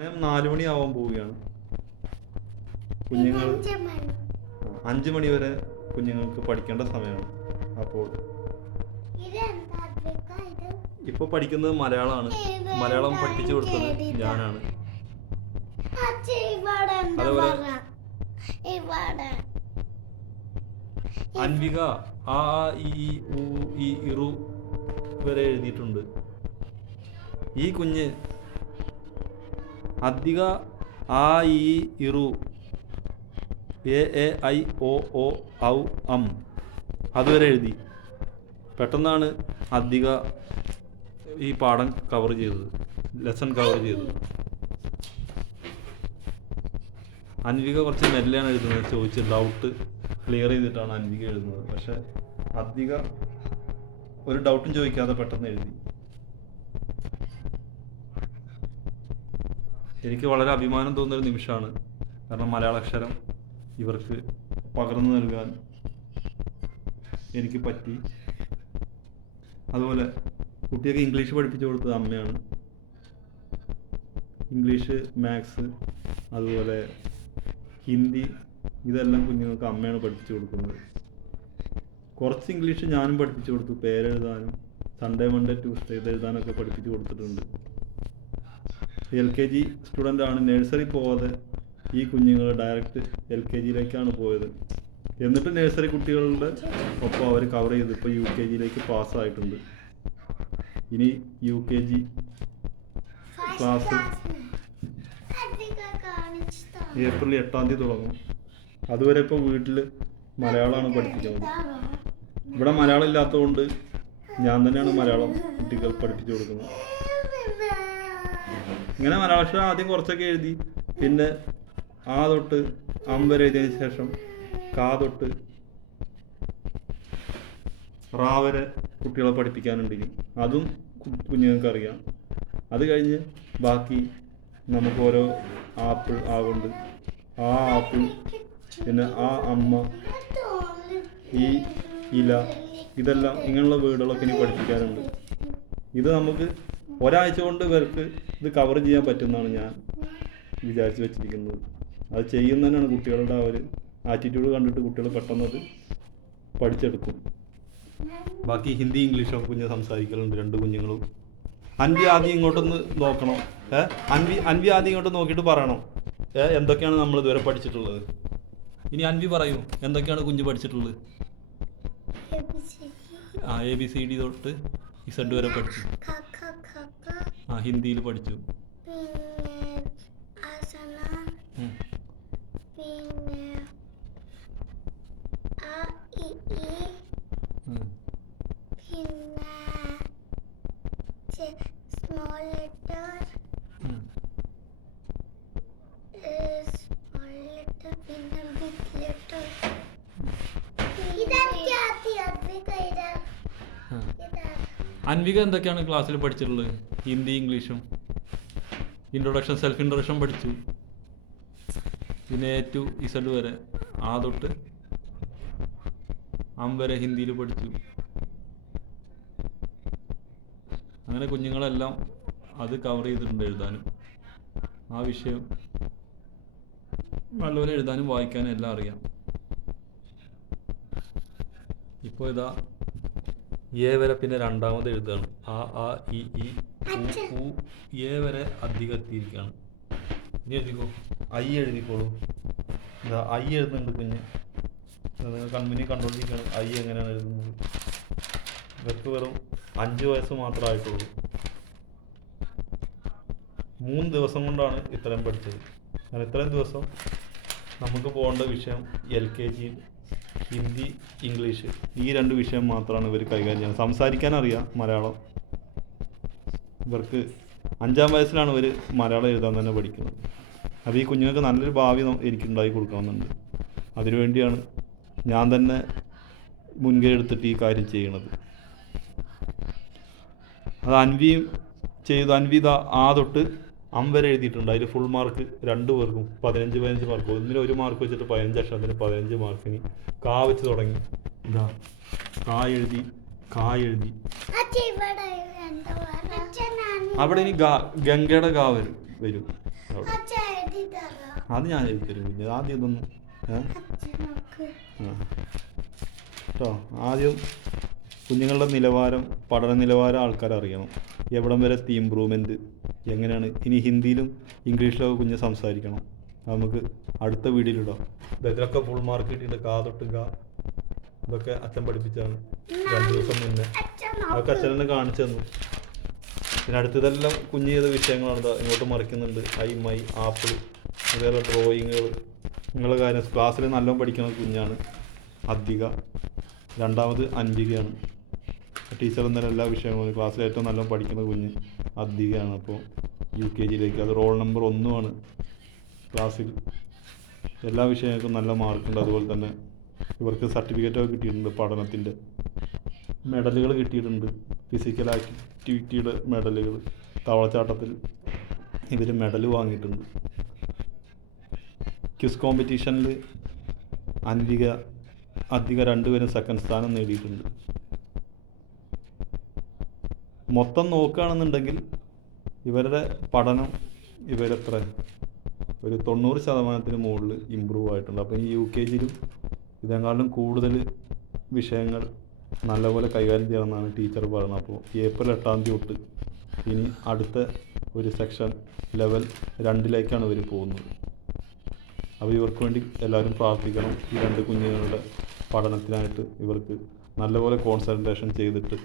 സമയം 4 മണിയാവാൻ പോവുകയാണ്. കുഞ്ഞുങ്ങൾ 5 മണി വരെ കുഞ്ഞുങ്ങൾക്ക് പഠിക്കേണ്ട സമയമാണ്. അപ്പോൾ ഇപ്പോൾ പഠിക്കുന്നത് മലയാളമാണ്. മലയാളം പഠിപ്പിച്ചു കൊടുത്തത് ഞാനാണ്. അതുപോലെ അൻവിക ആ ഈ ഊ ഈ ഇറു വരെ എഴുതിയിട്ടുണ്ട്. ഈ കുഞ്ഞ് അധിക ആ ഈ ഇറു എ ഐ ഓ ഔ അം അതുവരെ എഴുതി. പെട്ടെന്നാണ് അധിക ഈ പാഠം കവർ ചെയ്തത്, ലെസൺ കവർ ചെയ്തത്. അൻവിക കുറച്ച് മെല്ലെയാണ് എഴുതുന്നത്. ചോദിച്ച് ഡൗട്ട് ക്ലിയർ ചെയ്തിട്ടാണ് അൻവിക എഴുതുന്നത്. പക്ഷെ അധിക ഒരു ഡൗട്ടും ചോദിക്കാതെ പെട്ടെന്ന് എഴുതി. എനിക്ക് വളരെ അഭിമാനം തോന്നുന്നൊരു നിമിഷമാണ്. കാരണം മലയാളാക്ഷരം ഇവർക്ക് പകർന്നു നൽകാൻ എനിക്ക് പറ്റി. അതുപോലെ കുട്ടിയൊക്കെ ഇംഗ്ലീഷ് പഠിപ്പിച്ചു കൊടുത്തത് അമ്മയാണ്. ഇംഗ്ലീഷ്, മാത്സ്, അതുപോലെ ഹിന്ദി ഇതെല്ലാം കുഞ്ഞുങ്ങൾക്ക് അമ്മയാണ് പഠിപ്പിച്ചു കൊടുക്കുന്നത്. കുറച്ച് ഇംഗ്ലീഷ് ഞാനും പഠിപ്പിച്ചു കൊടുത്തു. പേരെഴുതാനും സൺഡേ മൺഡേ ട്യൂസ്ഡേ ഇതെഴുതാനൊക്കെ പഠിപ്പിച്ചു കൊടുത്തിട്ടുണ്ട്. LKG സ്റ്റുഡൻ്റ് ആണ്. നഴ്സറി പോവാതെ ഈ കുഞ്ഞുങ്ങൾ ഡയറക്റ്റ് LKGയിലേക്കാണ് പോയത്. എന്നിട്ട് നഴ്സറി കുട്ടികളുടെ ഒപ്പം അവർ കവർ ചെയ്ത് ഇപ്പോൾ UKGയിലേക്ക് പാസ്സായിട്ടുണ്ട്. ഇനി UKG ക്ലാസ് ഏപ്രിൽ 8 തുടങ്ങും. അതുവരെ ഇപ്പോൾ വീട്ടിൽ മലയാളമാണ് പഠിപ്പിക്കുന്നത്. ഇവിടെ മലയാളം ഇല്ലാത്തതുകൊണ്ട് ഞാൻ തന്നെയാണ് മലയാളം കുട്ടികൾ പഠിപ്പിച്ചു കൊടുക്കുന്നത്. ഇങ്ങനെ മലയാളാക്ഷരം ആദ്യം കുറച്ചൊക്കെ എഴുതി, പിന്നെ ആ തൊട്ട് അം വരെ എഴുതിയതിന് ശേഷം കാ തൊട്ട് റാ വരെ കുട്ടികളെ പഠിപ്പിക്കാനുണ്ടെങ്കിൽ അതും കുഞ്ഞുങ്ങൾക്ക് അറിയാം. അത് കഴിഞ്ഞ് ബാക്കി നമുക്ക് ഓരോ ആപ്പിൾ ആകൊണ്ട് ആ ആപ്പിൾ, പിന്നെ ആ അമ്മ, ഈ ഇല, ഇതെല്ലാം ഇങ്ങനെയുള്ള വേർഡുകളൊക്കെ ഇനി പഠിപ്പിക്കാനുണ്ട്. ഇത് നമുക്ക് ഒരാഴ്ച കൊണ്ട് ഇവർക്ക് ഇത് കവർ ചെയ്യാൻ പറ്റുമെന്നാണ് ഞാൻ വിചാരിച്ച് വെച്ചിരിക്കുന്നത്. അത് ചെയ്യുന്നതന്നെയാണ് കുട്ടികളുടെ ആ ഒരു ആറ്റിറ്റ്യൂഡ് കണ്ടിട്ട് കുട്ടികൾ പെട്ടെന്നത് പഠിച്ചെടുക്കും. ബാക്കി ഹിന്ദി ഇംഗ്ലീഷൊക്കെ കുഞ്ഞ് സംസാരിക്കലുണ്ട്, 2 കുഞ്ഞുങ്ങളും. അൻവി ആദ്യം ഇങ്ങോട്ടൊന്ന് നോക്കണം. അൻവി ആദ്യം ഇങ്ങോട്ട് നോക്കിയിട്ട് പറയണം എന്തൊക്കെയാണ് നമ്മൾ ഇതുവരെ പഠിച്ചിട്ടുള്ളത്. ഇനി അൻവി പറയൂ, എന്തൊക്കെയാണ് കുഞ്ഞ് പഠിച്ചിട്ടുള്ളത്? ABCD തൊട്ട് Z വരെ പഠിച്ചു. ഹിന്ദിയിൽ പഠിച്ചു. Small letter, small letter, പിന്നെ big letter. ഇതൊക്കെ അൻവിക എന്തൊക്കെയാണ് ക്ലാസ്സിൽ പഠിച്ചിട്ടുള്ളത്? ഹിന്ദി ഇംഗ്ലീഷും ഇൻട്രൊഡക്ഷൻ, സെൽഫ് ഇൻട്രൊഡക്ഷൻ പഠിച്ചു. പിന്നെ A to Z വരെ, ആ തൊട്ട് അം വരെ ഹിന്ദിയിൽ പഠിച്ചു. അങ്ങനെ കുഞ്ഞുങ്ങളെല്ലാം അത് കവർ ചെയ്തിട്ടുണ്ട് എഴുതാനും. ആ വിഷയം നല്ലപോലെ എഴുതാനും വായിക്കാനും എല്ലാം അറിയാം. ഇപ്പോൾ ഇതാ എ വരെ പിന്നെ രണ്ടാമത് എഴുതുകയാണ്. ആ ഇ ഊ എ വരെ അധികം എത്തിയിരിക്കുകയാണ്. ഇനി എഴുതിക്കോ, ഐ എഴുതിക്കോളൂ. ഇതാ ഐ എഴുതുന്നുണ്ട് കുഞ്ഞ്. കൺമുനി കണ്ടുകൊണ്ടിരിക്കുകയാണ് ഐ എങ്ങനെയാണ് എഴുതുന്നത്. ഇവർക്ക് വെറും 5 വയസ്സ് മാത്രമായിട്ടുള്ളൂ. 3 ദിവസം കൊണ്ടാണ് ഇത്രയും പഠിച്ചത്. കാരണം ഇത്രയും ദിവസം നമുക്ക് പോകേണ്ട വിഷയം LKG, ഹിന്ദി, ഇംഗ്ലീഷ്, ഈ 2 വിഷയം മാത്രമാണ് ഇവർ കൈകാര്യം ചെയ്യുന്നത്. സംസാരിക്കാൻ അറിയാം മലയാളം. ഇവർക്ക് 5-ാം വയസ്സിലാണ് ഇവർ മലയാളം എഴുതാൻ തന്നെ പഠിക്കുന്നത്. അപ്പോൾ ഈ കുഞ്ഞുങ്ങൾക്ക് നല്ലൊരു ഭാവി എനിക്കുണ്ടാക്കി കൊടുക്കണമെന്നുണ്ട്. അതിനുവേണ്ടിയാണ് ഞാൻ തന്നെ മുൻകൈ എടുത്തിട്ട് ഈ കാര്യം ചെയ്യണത്. അത് അൻവിയും ചെയ്തു. അൻവി ആ തൊട്ട് അം വരെ എഴുതിയിട്ടുണ്ട്. അതിൽ ഫുൾ മാർക്ക് 2 പേർക്കും 15 മാർക്ക്. ഒന്നിന് 1 മാർക്ക് വെച്ചിട്ട് 15 അക്ഷരത്തിന് 15 മാർക്കിന് കാ വെച്ച് തുടങ്ങി. ഇതാ കാ എഴുതി. അവിടെ ഇനി ഗംഗയുടെ ഗാ വരും. വരും അവിടെ. അച്ഛൻ എഴുതി തരാം. അത് ഞാൻ എഴുതി തരും. പിന്നെ ആദ്യം ഇതൊന്ന് അച്ഛൻ നോക്ക്. കേട്ടോ. ആദ്യം കുഞ്ഞുങ്ങളുടെ നിലവാരം, പഠന നിലവാരം ആൾക്കാർ അറിയണം. എവിടം വരെ എത്തി ഇമ്പ്രൂവ്മെൻറ്റ് എങ്ങനെയാണ്. ഇനി ഹിന്ദിയിലും ഇംഗ്ലീഷിലൊക്കെ കുഞ്ഞ് സംസാരിക്കണം. അത് നമുക്ക് അടുത്ത വീഡിയോയിലിടാം. ഇതിലൊക്കെ ഫുൾ മാർക്ക് കിട്ടിയിട്ടുണ്ട്. കാതൊട്ടുക ഇതൊക്കെ അച്ഛൻ പഠിപ്പിച്ചാണ് 2 ദിവസം മുന്നേ. അതൊക്കെ അച്ഛൻ തന്നെ കാണിച്ചു തന്നു. പിന്നെ അടുത്തതെല്ലാം കുഞ്ഞ് ചെയ്ത വിഷയങ്ങളാണ്. ഇങ്ങോട്ട് മറിക്കുന്നുണ്ട്. ഐ മൈ ആപ്പിൾ, അതേപോലെ ഡ്രോയിങ്ങുകൾ. നിങ്ങളുടെ കാര്യം ക്ലാസ്സിൽ നല്ലോണം പഠിക്കുന്ന കുഞ്ഞാണ് അധിക. രണ്ടാമത് അൻവികയാണ്. ടീച്ചർ എന്നാലും എല്ലാ വിഷയങ്ങളും ക്ലാസ്സിൽ ഏറ്റവും നല്ലോണം പഠിക്കുന്ന കുഞ്ഞ് അധികയാണ്. അപ്പോൾ UKG അത് റോൾ നമ്പർ 1 ക്ലാസ്സിൽ. എല്ലാ വിഷയങ്ങൾക്കും നല്ല മാർക്കുണ്ട്. അതുപോലെ തന്നെ ഇവർക്ക് സർട്ടിഫിക്കറ്റൊക്കെ കിട്ടിയിട്ടുണ്ട്. പഠനത്തിൻ്റെ മെഡലുകൾ കിട്ടിയിട്ടുണ്ട്. ഫിസിക്കൽ ആക്ടിവിറ്റിയുടെ മെഡലുകൾ. തവളച്ചാട്ടത്തിൽ ഇവർ മെഡൽ വാങ്ങിയിട്ടുണ്ട്. ക്വിസ് കോമ്പറ്റീഷനിൽ അൻവിക അധിക 2 പേരും സെക്കൻഡ് സ്ഥാനം നേടിയിട്ടുണ്ട്. മൊത്തം നോക്കുകയാണെന്നുണ്ടെങ്കിൽ ഇവരുടെ പഠനം ഇവരെത്ര ഒരു 90% മുകളിൽ ഇമ്പ്രൂവ് ആയിട്ടുണ്ട്. അപ്പോൾ ഈ UKGയിലും ഇതെക്കാളും കൂടുതൽ വിഷയങ്ങൾ നല്ലപോലെ കൈകാര്യം ചെയ്യണമെന്നാണ് ടീച്ചർ പറയുന്നത്. അപ്പോൾ ഏപ്രിൽ 8 തൊട്ട് ഇനി അടുത്ത ഒരു സെക്ഷൻ ലെവൽ 2 ഇവർ പോകുന്നത്. അപ്പോൾ ഇവർക്ക് വേണ്ടി എല്ലാവരും പ്രാർത്ഥിക്കണം. ഈ 2 കുഞ്ഞുങ്ങളുടെ പഠനത്തിനായിട്ട് ഇവർക്ക് നല്ലപോലെ കോൺസെൻട്രേഷൻ ചെയ്തിട്ട്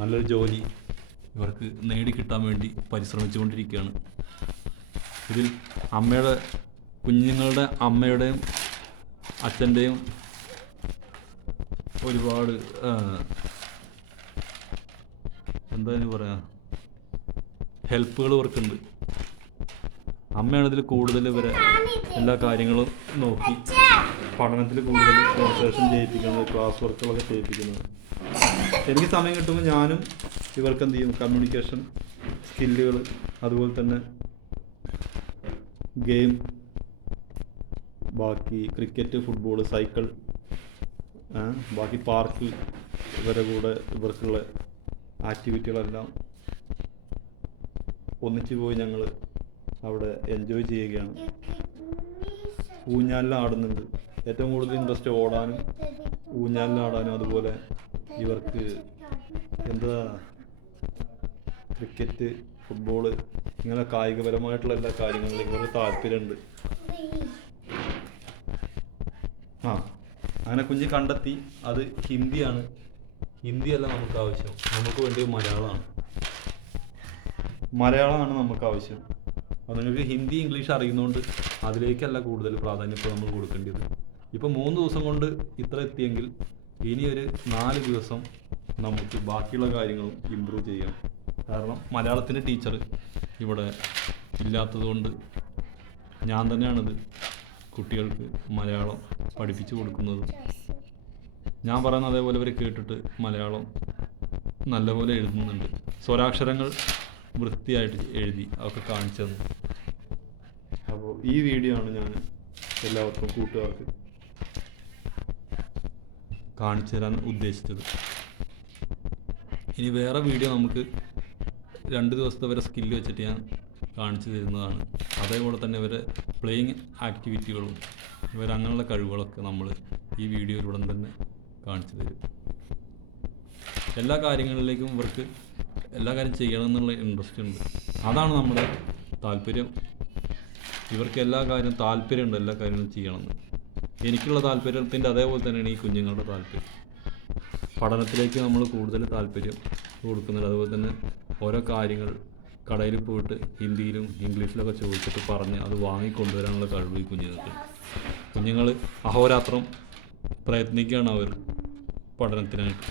നല്ലൊരു ജോലി ഇവർക്ക് നേടിക്കിട്ടാൻ വേണ്ടി പരിശ്രമിച്ചുകൊണ്ടിരിക്കുകയാണ്. ഇതിൽ കുഞ്ഞുങ്ങളുടെ അമ്മയുടെയും അച്ഛൻ്റെയും ഒരുപാട് എന്തായാലും പറയാ ഹെൽപ്പുകൾ ഇവർക്കുണ്ട്. അമ്മയാണ് ഇതിൽ കൂടുതൽ ഇവരെ എല്ലാ കാര്യങ്ങളും നോക്കി പഠനത്തിൽ കൂടുതൽ കോൺസെൻട്രേഷൻ ചെയ്യിപ്പിക്കുന്നത്, ക്ലാസ് വർക്കുകളൊക്കെ ചെയ്യിപ്പിക്കുന്നത്. എനിക്ക് സമയം കിട്ടുമ്പോൾ ഞാനും ഇവർക്ക് എന്ത് ചെയ്യും, കമ്മ്യൂണിക്കേഷൻ സ്കില്ലുകൾ, അതുപോലെ തന്നെ ഗെയിം, ബാക്കി ക്രിക്കറ്റ്, ഫുട്ബോൾ, സൈക്കിൾ, ബാക്കി പാർക്കിൽ ഇവരുടെ കൂടെ ഇവർക്കുള്ള ആക്ടിവിറ്റികളെല്ലാം ഒന്നിച്ച് പോയി ഞങ്ങൾ അവിടെ എൻജോയ് ചെയ്യുകയാണ്. ഊഞ്ഞാലിൽ ആടുന്നുണ്ട്. ഏറ്റവും കൂടുതൽ ഇൻട്രസ്റ്റ് ഓടാനും ഊഞ്ഞാലിൽ ആടാനും, അതുപോലെ ഇവർക്ക് എന്താ ക്രിക്കറ്റ്, ഫുട്ബോൾ, ഇങ്ങനെ കായികപരമായിട്ടുള്ള എല്ലാ കാര്യങ്ങളിലും ഇവർക്ക് താല്പര്യമുണ്ട്. അങ്ങനെ കുഞ്ഞ് കണ്ടെത്തി. അത് ഹിന്ദിയാണ്. ഹിന്ദിയല്ല നമുക്ക് ആവശ്യം, നമുക്ക് വേണ്ടി മലയാളമാണ് നമുക്ക് ആവശ്യം. അപ്പോൾ നിങ്ങൾക്ക് ഹിന്ദി, ഇംഗ്ലീഷ് അറിയുന്നതുകൊണ്ട് അതിലേക്കല്ല കൂടുതൽ പ്രാധാന്യം ഇപ്പോൾ നമ്മൾ കൊടുക്കേണ്ടത്. ഇപ്പോൾ 3 ദിവസം കൊണ്ട് ഇത്ര എത്തിയെങ്കിൽ ഇനി ഒരു 4 ദിവസം നമുക്ക് ബാക്കിയുള്ള കാര്യങ്ങളും ഇമ്പ്രൂവ് ചെയ്യണം. കാരണം മലയാളത്തിൻ്റെ ടീച്ചർ ഇവിടെ ഇല്ലാത്തതുകൊണ്ട് ഞാൻ തന്നെയാണിത് കുട്ടികൾക്ക് മലയാളം പഠിപ്പിച്ചു കൊടുക്കുന്നതും. ഞാൻ പറയുന്ന അതേപോലെ ഇവർ കേട്ടിട്ട് മലയാളം നല്ലപോലെ എഴുതുന്നുണ്ട്. സ്വരാക്ഷരങ്ങൾ വൃത്തിയായിട്ട് എഴുതി അതൊക്കെ കാണിച്ചു തന്നു. അപ്പോൾ ഈ വീഡിയോ ആണ് ഞാൻ എല്ലാവർക്കും കൂട്ടുകാർക്ക് കാണിച്ചു തരാൻ ഉദ്ദേശിച്ചത്. ഇനി വേറെ വീഡിയോ നമുക്ക് 2 ദിവസത്തെ വരെ സ്കില്ല് വെച്ചിട്ട് ഞാൻ കാണിച്ചു തരുന്നതാണ്. അതേപോലെ തന്നെ ഇവരെ പ്ലേയിങ് ആക്ടിവിറ്റികളും ഇവരങ്ങനെയുള്ള കഴിവുകളൊക്കെ നമ്മൾ ഈ വീഡിയോയിലൂടെ തന്നെ കാണിച്ചു തരും. എല്ലാ കാര്യങ്ങളിലേക്കും ഇവർക്ക് എല്ലാ കാര്യം ചെയ്യണം എന്നുള്ള ഇൻട്രസ്റ്റ് ഉണ്ട്. അതാണ് നമ്മുടെ താല്പര്യം. ഇവർക്ക് എല്ലാ കാര്യവും താല്പര്യമുണ്ട്, എല്ലാ കാര്യങ്ങളും ചെയ്യണമെന്ന്. എനിക്കുള്ള താല്പര്യത്തിൻ്റെ അതേപോലെ തന്നെയാണ് ഈ കുഞ്ഞുങ്ങളുടെ താല്പര്യം. പഠനത്തിലേക്ക് നമ്മൾ കൂടുതൽ താല്പര്യം കൊടുക്കുന്നുണ്ട്. അതുപോലെ തന്നെ ഓരോ കാര്യങ്ങൾ കടയിൽ പോയിട്ട് ഹിന്ദിയിലും ഇംഗ്ലീഷിലൊക്കെ ചോദിച്ചിട്ട് പറഞ്ഞ് അത് വാങ്ങിക്കൊണ്ടുവരാനുള്ള കഴിവ് ഈ കുഞ്ഞുങ്ങൾ അഹോരാത്രം പ്രയത്നിക്കുകയാണ് അവർ പഠനത്തിനായിട്ട്.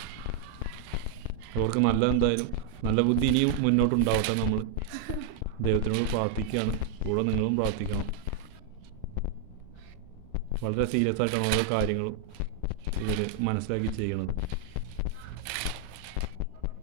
അവർക്ക് എന്തായാലും നല്ല ബുദ്ധി ഇനിയും മുന്നോട്ടുണ്ടാവട്ടെ. നമ്മൾ ദൈവത്തിനോട് പ്രാർത്ഥിക്കുകയാണ്. കൂടെ നിങ്ങളും പ്രാർത്ഥിക്കണം. വളരെ സീരിയസ് ആയിട്ടാണ് ഓരോ കാര്യങ്ങളും ഇവർ മനസ്സിലാക്കി ചെയ്യണത്.